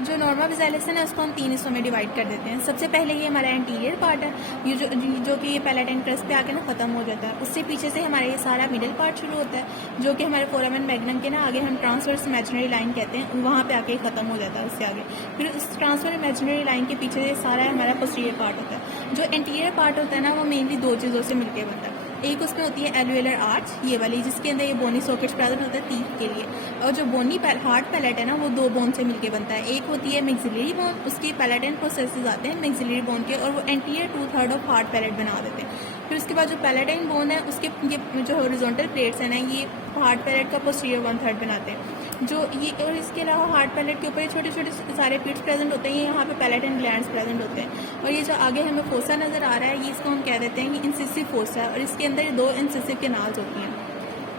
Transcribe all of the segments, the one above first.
जो नॉर्मा विजाइलिस है ना, उसको हम 3 हिस्सों में डिवाइड कर देते हैं। सबसे पहले ये हमारा एंटीरियर पार्ट है, ये जो कि ये पैलेटाइन क्रस्ट पे आके ना खत्म हो जाता है। उससे पीछे से हमारा ये सारा मिडिल पार्ट शुरू होता है, जो कि हमारे फोरामेन मैग्नम के ना आगे हम ट्रांसवर्स इमेजिनरी लाइन कहते हैं, वहाँ पे आके खत्म हो जाता है उससे आगे। फिर उस ट्रांसफर इमेजिनरी लाइन के पीछे से सारा हमारा पोस्टीरियर पार्ट होता है। जो एंटीरियर पार्ट होता है ना, वो मेनली 2 चीज़ों से मिलकर बनता है। एक उसमें होती है एल्वियोलर आर्च, ये वाली, जिसके अंदर ये बोनी सॉकेट्स प्रेजेंट होता है टीथ के लिए। और जो बोनी हार्ड पैलेट है ना, वो 2 बोन से मिलके बनता है। एक होती है मैक्सिलरी बोन, उसकी पैलेटाइन प्रोसेसेस आते हैं मैक्सिलरी बोन के, और वो एंटीरियर 2/3 ऑफ हार्ड पैलेट बना देते हैं। फिर उसके बाद जो पैलेटाइन बोन है, उसके ये जो हॉरिजॉन्टल प्लेट्स हैं ना, ये हार्ड पैलेट का पोस्टीरियर 1/3 बनाते हैं। जो ये, और इसके अलावा हार्ड पैलेट के ऊपर ये छोटे छोटे सारे प्लेट्स प्रेजेंट होते हैं, ये यहाँ पे पैलेटाइन ग्लैंड्स प्रेजेंट होते हैं। और ये जो आगे हमें फोसा नजर आ रहा है, ये इसको हम कह देते हैं कि इंसिसिव फोसा है, और इसके अंदर 2 इंसिसिव कैनाल्स होती हैं।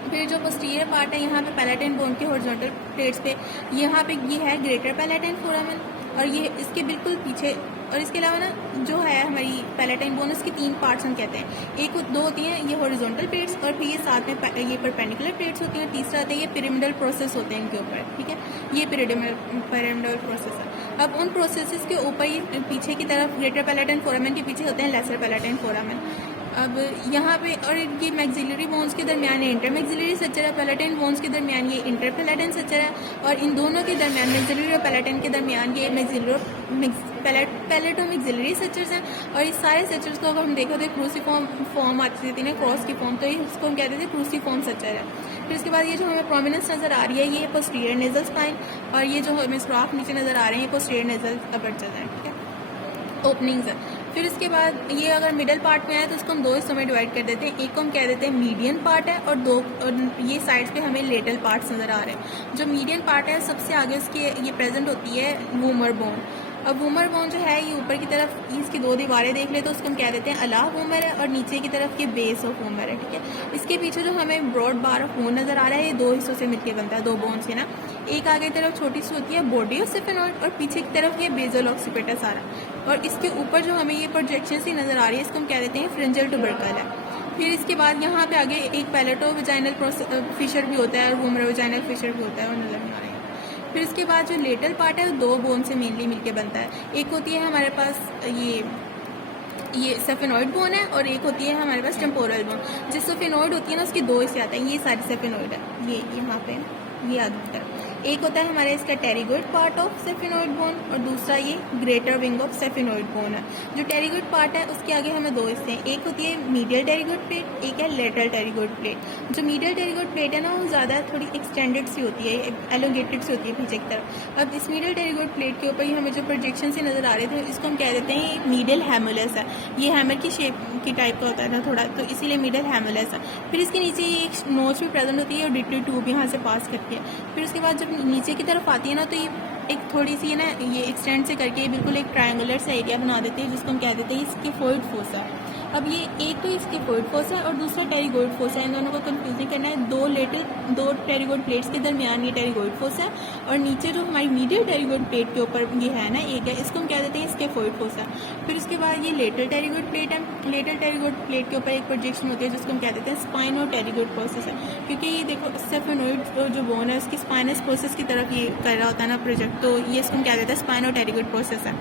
फिर जो पोस्टीरियर पार्ट है, यहाँ पे पैलेटाइन बोन के हॉरिजॉन्टल प्लेट्स पे यहाँ पे ये है ग्रेटर पैलेटाइन फोरामेन, और ये इसके बिल्कुल पीछे। और इसके अलावा ना जो है हमारी पैलेटाइन बोन, उसकी 3 पार्ट्स हम कहते हैं। एक 2 होती हैं ये हॉरिजॉन्टल प्लेट्स, और फिर ये साथ में ये परपेंडिकुलर प्लेट्स होती हैं। तीसरा आता है ये पिरामिडल प्रोसेस होते हैं इनके ऊपर, ठीक है, ये पिरामिडल प्रोसेस है। अब उन प्रोसेसेस के ऊपर ये पीछे की तरफ ग्रेटर पैलेटाइन फोरामेन के पीछे होते हैं लेसर पैलेटाइन फोरामेन। अब यहाँ पे, और ये मैक्सिलरी बोन्स के दरमियान ये इंटर मैक्सिलरी स्ट्रक्चर है, पैलेटाइन बोन्स के दरमियान ये इंटर पैलेटाइन स्ट्रक्चर है, और इन दोनों के दरमियान मैक्सिलरी और पैलेटाइन के दरमियान ये पैलेटो मैक्सिलरी स्ट्रक्चर्स हैं। और इस सारे स्ट्रक्चर्स को अगर हम देखो तो क्रूसीफॉर्म फॉर्म आती थी ना, क्रॉस की फॉर्म, तो इसको हम कहते थे क्रूसीफॉर्म स्ट्रक्चर है। फिर इसके बाद ये जो हमें प्रोमिनेंस नजर आ रही है, ये पोस्टीरियर नेजल स्पाइन, और ये जो हमें स्ट्राफ नीचे नजर आ रहे हैं, ये पोस्टीरियर नेजल अपर्चर है, ठीक है, ओपनिंग्स है। फिर इसके बाद ये अगर मिडल पार्ट में आए तो उसको हम 2 हिस्सों में डिवाइड कर देते हैं। एक को हम कह देते हैं मीडियन पार्ट है, और ये साइड्स पे हमें लेटल पार्ट्स नजर आ रहे हैं। जो मीडियन पार्ट है, सबसे आगे उसके ये प्रेजेंट होती है वूमर बोन। अब वूमर बोन जो है, ये ऊपर की तरफ इसकी 2 दीवारें देख ले तो उसको हम कह देते हैं अला वूमर है, और नीचे की तरफ ये बेस ऑफ वूमर है, ठीक है। इसके पीछे जो हमें ब्रॉड बार ऑफ बोन नजर आ रहा है, ये 2 हिस्सों से मिलकर बनता है, 2 बोन से ना। एक आगे की तरफ छोटी सी होती है बॉडी ऑफ सेफेनॉइड, और पीछे की तरफ ये बेजल ऑक्सीपिटा सारा, और इसके ऊपर जो हमें ये प्रोजेक्शन सी नजर आ रही है, इसको हम कह देते हैं फ्रिंजल टुबरकल है। फिर इसके बाद यहाँ पे आगे एक पैलेटो विजाइनल फिशर भी होता है, और वूमर विजाइनल फिशर भी होता है, और नजर नहीं आ रही है। फिर इसके बाद जो लेटल पार्ट है, वो 2 बोन से मेनली मिलके बनता है। एक होती है हमारे पास ये सेफेनॉइड बोन है, और एक होती है हमारे पास टेम्पोरल बोन। जिस सेफेनॉइड होती है ना, उसके 2 हिस्से आते हैं, ये सारी सेफेनॉइड है, ये यहाँ पे ये आगे तरफ। एक होता है हमारे इसका टेरिगोइड पार्ट ऑफ सेफेनॉइड बोन, और दूसरा ये ग्रेटर विंग ऑफ सेफेनॉइड बोन है। जो टेरिगोइड पार्ट है, उसके आगे हमें 2 हिस्से हैं, एक होती है मीडियल टेरिगोइड प्लेट, एक है लेटरल टेरिगोइड प्लेट। जो मीडियल टेरिगोइड प्लेट है ना, वो ज़्यादा थोड़ी एक्सटेंडेड सी होती है, एलोंगेटेड सी होती है पीछे की तरफ। अब इस मीडियल टेरिगोइड प्लेट के ऊपर ही हमें जो प्रोजेक्शन से नजर आ रहे थे, इसको हम कह देते हैं मीडियल हैमुलस है। ये हैमर की शेप की टाइप का होता है ना थोड़ा, तो इसीलिए मीडियल हैमुलस है। फिर इसके नीचे ये एक नोच भी प्रेजेंट होती है, और डिटरी ट्यूब यहाँ से पास करती है। फिर उसके बाद जब नीचे की तरफ आती है ना, तो ये एक थोड़ी सी ना ये एक्सटेंड से करके बिल्कुल एक ट्रायंगुलर सा एरिया बना देते हैं, जिसको हम कह देते हैं स्किफोइड फोसा। अब ये एक तो स्किफोइड फोसा है, और दूसरा टेरिगोइड फोसा है। इन दोनों को कंफ्यूज नहीं करना है। 2 टेरिगोइड प्लेट्स के दरमियान ये टेरिगोइड फोसा है, और नीचे जो हमारी मीडियल टेरिगोइड प्लेट के ऊपर ये है ना एक है, इसको हम कह देते हैं स्किफोइड फोसा। फिर उसके बाद ये लेटरल टेरिगोइड प्लेट है। लेटरल टेरिगोइड प्लेट के ऊपर एक प्रोजेक्शन होती है, जिसको हम कह देते हैं स्पाइनो टेरिगोइड प्रोसेस है, क्योंकि ये देखो सेफेनॉइड जो बोन है, उसकी स्पाइनस प्रोसेस की तरफ ये कर रहा होता है ना प्रोजेक्ट, तो ये इसको हम कह देते हैं स्पाइनो टेरिगोइड प्रोसेस है।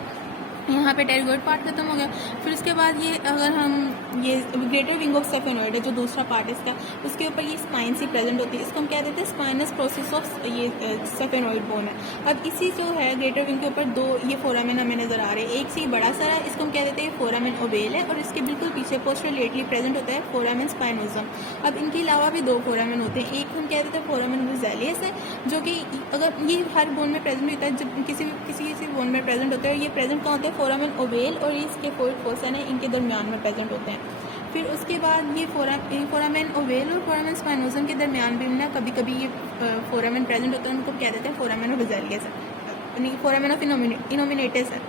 यहाँ पे टेरिगोइड पार्ट खत्म हो गया। फिर उसके बाद ये अगर हम ये ग्रेटर विंग ऑफ सेफेनॉइड है, जो दूसरा पार्ट है इसका, उसके ऊपर ये स्पाइन सी प्रेजेंट होती है, इसको हम कह देते हैं स्पाइनस प्रोसेस ऑफ ये सेफेनॉइड बोन है। अब इसी जो है ग्रेटर विंग के ऊपर 2 ये फोरामेन हमें नजर आ रहे हैं। एक से बड़ा सारा, इसको हम कह देते हैं फोरामेन ओवेल है, और इसके बिल्कुल पीछे पोस्टरलेटली प्रेजेंट होता है फोरामेन स्पाइनोजम। अब इनके अलावा भी 2 फोरामेन होते हैं। एक हम कह देते हैं फोरामेन विजाइलियस है, जो कि अगर ये हर बोन में प्रेजेंट होता है, जब किसी बोन में प्रेजेंट होता है, ये प्रेजेंट कहाँ होता है, फोरामेन ओवेल और इसके फोर्सन है, इनके दरमियान में प्रेजेंट होते हैं। फिर उसके बाद ये फोरामेन ओवेल और फोरामेन स्पाइनोजम के दरमियान भी ना कभी कभी ये फोरामेन प्रेजेंट होता है, उनको कह देते हैं फोरामेन ऑफ विजाइलियस है, फोरामेन ऑफ इनोमिनेटस है।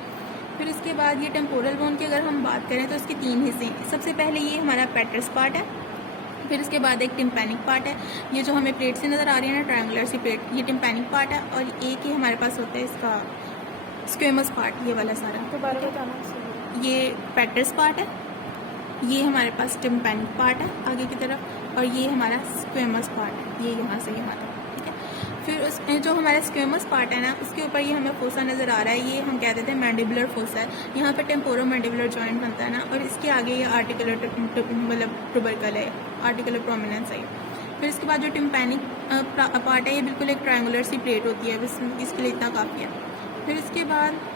फिर उसके बाद ये टेम्पोरल बोन की अगर हम बात करें तो इसके 3 हिस्से हैं। सबसे पहले ये हमारा पेट्रस पार्ट है, फिर उसके बाद एक टिम्पैनिक पार्ट है, ये जो हमें प्लेट से नज़र आ रही है ना ट्रायंगुलर सी प्लेट, ये टिम्पैनिक पार्ट है, और एक ही हमारे पास होता है इसका स्क्वेमस पार्ट, ये वाला सारा। तो बार बताना, ये पेट्रस पार्ट है, ये हमारे पास टिम्पैनिक पार्ट है आगे की तरफ, और ये हमारा स्क्वेमस पार्ट है, ये यहाँ से यहाँ तक, ठीक है। फिर उस जो हमारा स्क्वेमस पार्ट है ना, उसके ऊपर ये हमें फोसा नज़र आ रहा है, ये हम कह देते हैं मैंडिबुलर फोसा है। यहाँ पर टेम्पोरो मैंडिबुलर जॉइंट बनता है ना, और इसके आगे ये आर्टिकुलर मतलब ट्यूबरकल है, आर्टिकुलर प्रोमिनेंस है। फिर इसके बाद जो टिम्पैनिक पार्ट है, ये बिल्कुल एक ट्रायंगुलर सी प्लेट होती है, बस इसके लिए इतना काफ़ी है। फिर इसके बाद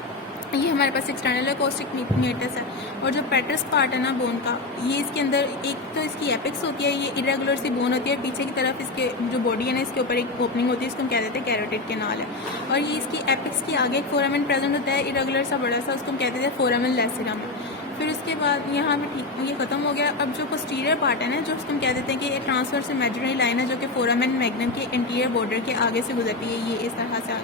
ये हमारे पास एक्सटर्नल अकोस्टिक मेटस है, और जो पेट्रस पार्ट है ना बोन का, ये इसके अंदर एक तो इसकी एपिक्स होती है, ये इरेगुलर सी बोन होती है, पीछे की तरफ इसके जो बॉडी है ना, इसके ऊपर एक ओपनिंग होती है, इसको हम कह देते हैं कैरोटिड कैनाल है। और ये इसकी एपिक्स की आगे एक फोरामेन प्रेजेंट होता है, इरेगुलर सा बड़ा सा, उसको हम कहते हैं फोरामेन लेसिरम। फिर उसके बाद यहाँ पे ये ख़त्म हो गया। अब जो पोस्टीरियर पार्ट है ना, जो उसको हम कह देते हैं कि ट्रांसवर्स इमेजिनरी लाइन है, जो कि फोरामेन मैग्नम के इंटीरियर बॉर्डर के आगे से गुजरती है, ये इस तरह से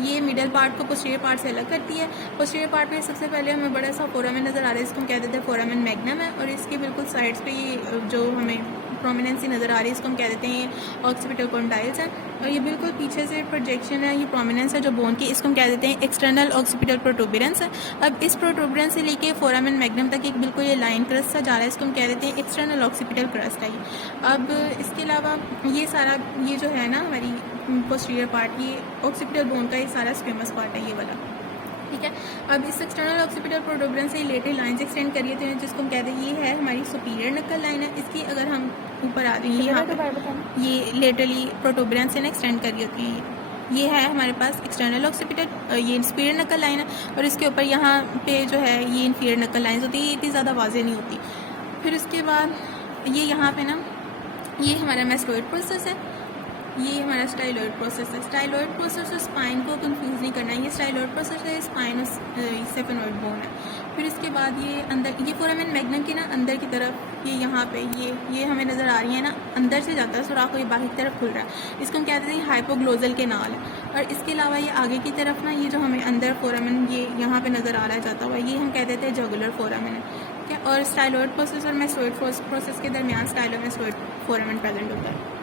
ये मिडल पार्ट को पोस्टीरियर पार्ट से अलग करती है। पोस्टीरियर पार्ट में सबसे पहले हमें बड़ा सा फोरामेन नज़र आ रहा है, इसको हम कह देते हैं फोरामेन मैग्नम है, और इसके बिल्कुल साइड्स पे ये जो हमें प्रोमिनेंसी नज़र आ रही है, इसको हम कह देते हैं ये ऑक्सीपिटल कॉन्डाइल्स है। और ये बिल्कुल पीछे से प्रोजेक्शन है, ये प्रोमिनेंस है जो बोन की, इसको हम कह देते हैं एक्सटर्नल ऑक्सीपिटल प्रोटूबरेंस है। अब इस प्रोटूबरेंस से लेके फोरामेन मैग्नम तक एक बिल्कुल ये लाइन क्रस्ट सा जा रहा है, इसको हम कह देते हैं एक्सटर्नल ऑक्सीपिटल क्रस्ट है। अब इसके अलावा ये सारा ये जो है ना हमारी पोस्टीरियर पार्ट, ये ऑक्सीपिटल बोन का ये सारा स्क्वेमस पार्ट है, ये वाला, ठीक है। अब इस एक्सटर्नल ऑक्सीपिटल प्रोटूबरेंस से लेटेड लाइंस एक्सटेंड करिए थे, जिसको हम कहते हैं ये है हमारी सुपीरियर नकल लाइन है। इसकी अगर हम ऊपर आ रही है यहाँ पर, ये लेटरली प्रोटूबरेंस से एक्सटेंड करी होती है। ये है हमारे पास एक्सटर्नल ऑक्सीपिटल, ये सुपीरियर नकल लाइन है, और इसके ऊपर यहाँ पे जो है ये इन्फीरियर नकल लाइन्स होती है, ये इतनी ज़्यादा वाज़ेह नहीं होती। फिर उसके बाद ये यहाँ पे ना, ये हमारा मैस्टोइड प्रोसेस है, ये हमारा स्टाइलॉइड प्रोसेस है। स्टाइलॉइड प्रोसेस और स्पाइन को कंफ्यूज नहीं करना है, ये स्टाइलॉइड प्रोसेस है, स्पाइन और सेफेनॉइड बोन है। फिर इसके बाद ये अंदर, ये फोरामेन मैग्नम के ना अंदर की तरफ, ये यहाँ पे ये हमें नज़र आ रही है ना, अंदर से जाता है सुराख, ये बाहर की तरफ खुल रहा है, इसको हम कहते हैं हाइपोग्लोजल कैनाल है। और इसके अलावा ये आगे की तरफ ना, ये जो हमें अंदर फोरामेन ये यहाँ पे नज़र आ रहा है जाता हुआ, ये हम कह देते हैं जगुलर फोरामेन है, ठीक है। और स्टाइलॉइड प्रोसेस और मैस्टोइड प्रोसेस के दरमियान स्टाइलो मैस्टोइड फोरामेन प्रेजेंट होता है।